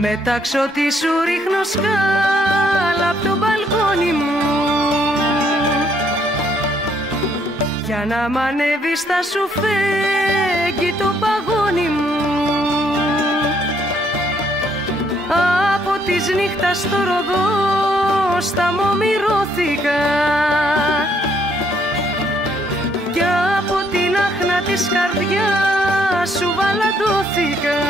Μετάξω τι σου ρίχνω σκάλα απ' το μπαλκόνι μου, για να μ' ανέβεις θα σου φέγγει το παγόνι μου. Από της νύχτας στο ροδό σταμομυρώθηκα κι από την άχνα της καρδιάς σου βαλαντώθηκα.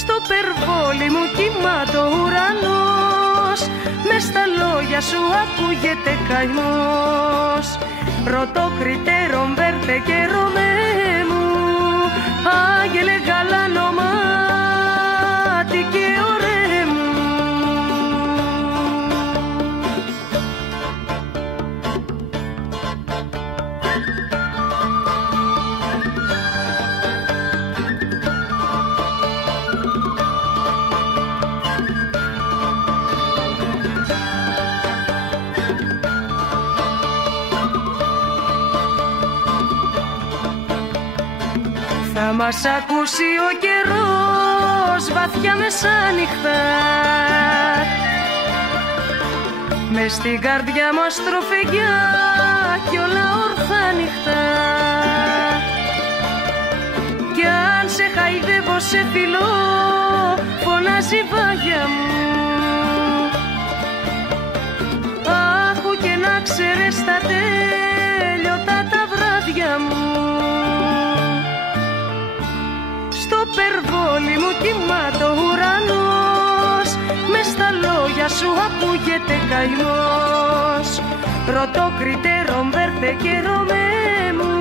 Στο περβόλι μου κοιμάται ο ουρανός, μες στα λόγια σου ακούγεται καημός. Ρωτώ κριτέρων βέρτε και ρωμέ μου, άγγελε γαλανομάτι και ωραί μου. Θα μας ακούσει ο καιρός βαθιά μεσάνυχτα, μες στην καρδιά μας τροφεγιά κι όλα ορθά νυχτά. Κι αν σε χαϊδεύω σε φιλώ, φωνάζει βάγια μου. Άχου και να ξέρεις τα τέλειωτα τα βράδια μου. Στο περβόλι μου κοιμάται ο ουρανός, μες στα λόγια σου ακούγεται καημός. Ρωτώ κριτέρων βέρτε και ρωμέ μου,